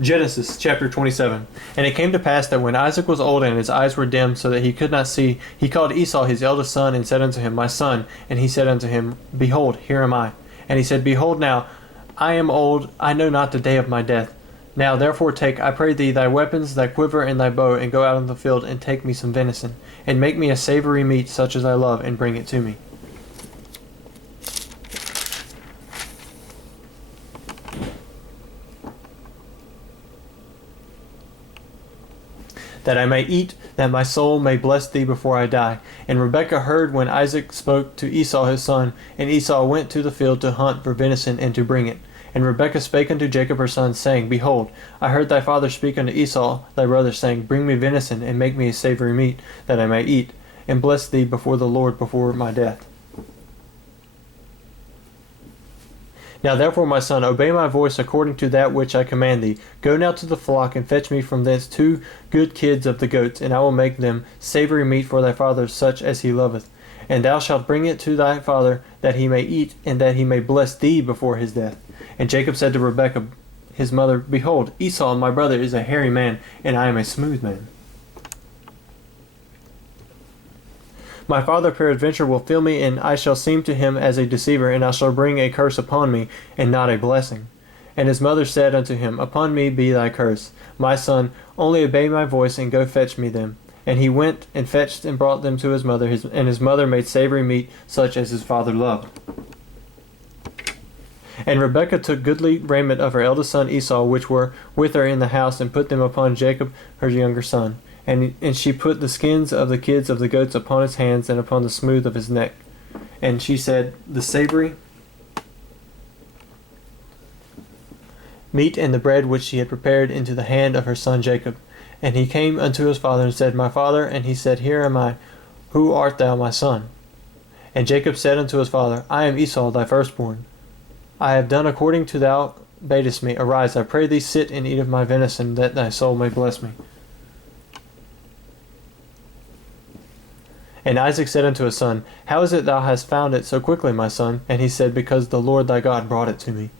Genesis chapter 27. And it came to pass that when Isaac was old and his eyes were dim so that he could not see, he called Esau his eldest son and said unto him, My son. And he said unto him, Behold, here am I. And he said, Behold now, I am old, I know not the day of my death. Now therefore take, I pray thee, thy weapons, thy quiver, and thy bow, and go out in the field, and take me some venison, and make me a savory meat such as I love, and bring it to me. That I may eat, that my soul may bless thee before I die. And Rebekah heard when Isaac spoke to Esau his son, and Esau went to the field to hunt for venison and to bring it. And Rebekah spake unto Jacob her son, saying, Behold, I heard thy father speak unto Esau thy brother, saying, Bring me venison, and make me a savory meat, that I may eat, and bless thee before the Lord before my death. Now therefore, my son, obey my voice according to that which I command thee. Go now to the flock, and fetch me from thence 2 good kids of the goats, and I will make them savory meat for thy father, such as he loveth. And thou shalt bring it to thy father, that he may eat, and that he may bless thee before his death. And Jacob said to Rebekah his mother, Behold, Esau my brother is a hairy man, and I am a smooth man. My father peradventure will feel me, and I shall seem to him as a deceiver, and I shall bring a curse upon me, and not a blessing. And his mother said unto him, Upon me be thy curse, my son, only obey my voice, and go fetch me them. And he went and fetched and brought them to his mother, and his mother made savory meat, such as his father loved. And Rebekah took goodly raiment of her eldest son Esau, which were with her in the house, and put them upon Jacob her younger son. And she put the skins of the kids of the goats upon his hands and upon the smooth of his neck. And she said, The savory meat and the bread which she had prepared into the hand of her son Jacob. And he came unto his father and said, My father. And he said, Here am I. Who art thou, my son? And Jacob said unto his father, I am Esau thy firstborn. I have done according to thou badest me. Arise, I pray thee, sit and eat of my venison, that thy soul may bless me. And Isaac said unto his son, How is it thou hast found it so quickly, my son? And he said, Because the Lord thy God brought it to me.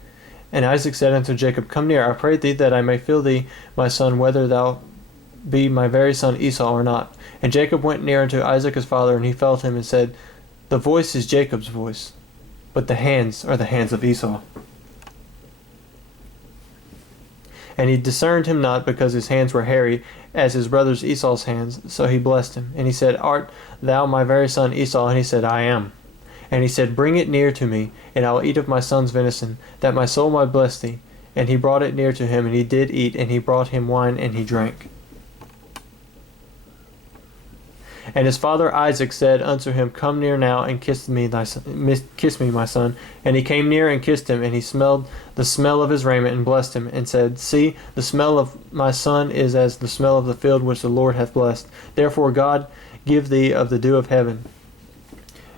And Isaac said unto Jacob, Come near, I pray thee, that I may feel thee, my son, whether thou be my very son Esau or not. And Jacob went near unto Isaac his father, and he felt him, and said, The voice is Jacob's voice, but the hands are the hands of Esau. And he discerned him not, because his hands were hairy, as his brother's Esau's hands. So he blessed him. And he said, Art thou my very son Esau? And he said, I am. And he said, Bring it near to me, and I will eat of my son's venison, that my soul might bless thee. And he brought it near to him, and he did eat, and he brought him wine, and he drank. And his father Isaac said unto him, Come near now, and kiss me, my son. And he came near and kissed him, and he smelled the smell of his raiment, and blessed him, and said, See, the smell of my son is as the smell of the field which the Lord hath blessed. Therefore God give thee of the dew of heaven,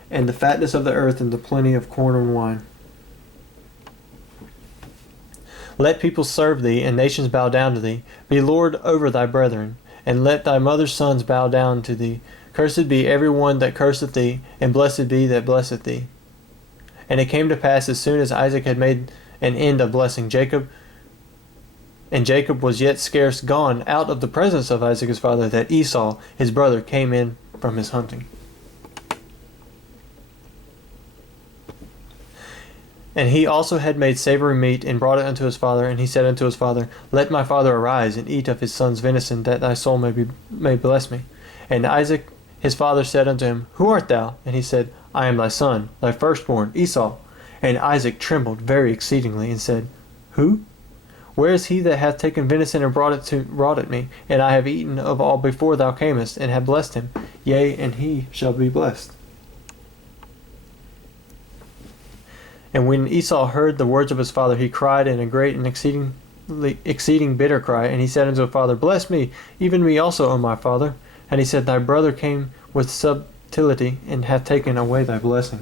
and the fatness of the earth, and the plenty of corn and wine. Let people serve thee, and nations bow down to thee. Be Lord over thy brethren, and let thy mother's sons bow down to thee. Cursed be every one that curseth thee, and blessed be that blesseth thee. And it came to pass, as soon as Isaac had made an end of blessing Jacob, and Jacob was yet scarce gone out of the presence of Isaac his father, that Esau his brother came in from his hunting. And he also had made savory meat, and brought it unto his father. And he said unto his father, Let my father arise, and eat of his son's venison, that thy soul may bless me. And Isaac his father said unto him, Who art thou? And he said, I am thy son, thy firstborn, Esau. And Isaac trembled very exceedingly, and said, Who? Where is he that hath taken venison and brought it me? And I have eaten of all before thou camest, and have blessed him. Yea, and he shall be blessed. And when Esau heard the words of his father, he cried in a great and exceeding bitter cry. And he said unto his father, Bless me, even me also, O my father. And he said, Thy brother came with subtlety, and hath taken away thy blessing.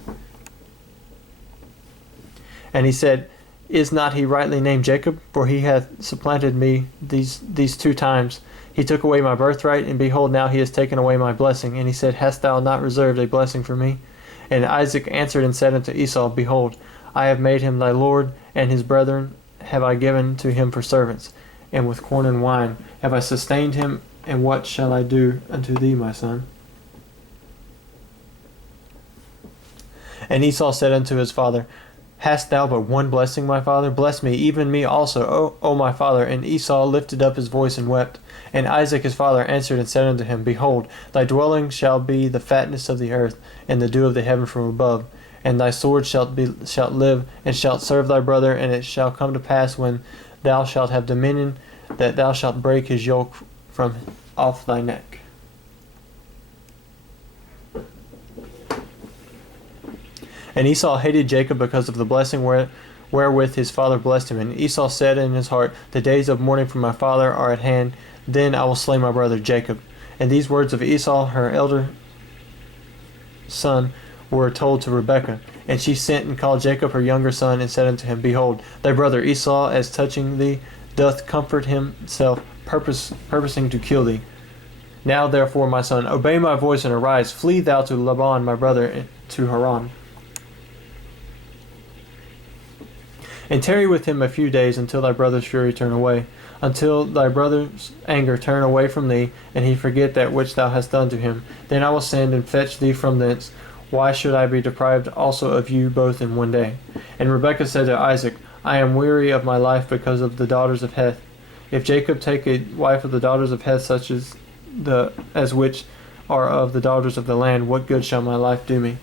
And he said, Is not he rightly named Jacob? For he hath supplanted me these 2 times. He took away my birthright, and behold, now he has taken away my blessing. And he said, Hast thou not reserved a blessing for me? And Isaac answered and said unto Esau, Behold, I have made him thy lord, and his brethren have I given to him for servants. and with corn and wine have I sustained him, and what shall I do unto thee, my son? And Esau said unto his father, Hast thou but one blessing, my father? Bless me, even me also, O my father. And Esau lifted up his voice and wept. And Isaac his father answered and said unto him, Behold, thy dwelling shall be the fatness of the earth, and the dew of the heaven from above. And thy sword shalt live, and shalt serve thy brother. And it shall come to pass, when thou shalt have dominion, that thou shalt break his yoke from off thy neck. And Esau hated Jacob because of the blessing wherewith his father blessed him. And Esau said in his heart, The days of mourning for my father are at hand, then I will slay my brother Jacob. And these words of Esau, her elder son, were told to Rebekah. And she sent and called Jacob her younger son, and said unto him, Behold, thy brother Esau, as touching thee, doth comfort himself, purposing to kill thee. Now therefore, my son, obey my voice, and arise, flee thou to Laban my brother, to Haran. And tarry with him a few days, until thy brother's fury turn away, until thy brother's anger turn away from thee, and he forget that which thou hast done to him. Then I will send and fetch thee from thence. Why should I be deprived also of you both in one day? And Rebekah said to Isaac, I am weary of my life because of the daughters of Heth. If Jacob take a wife of the daughters of Heth, such as which are of the daughters of the land, what good shall my life do me?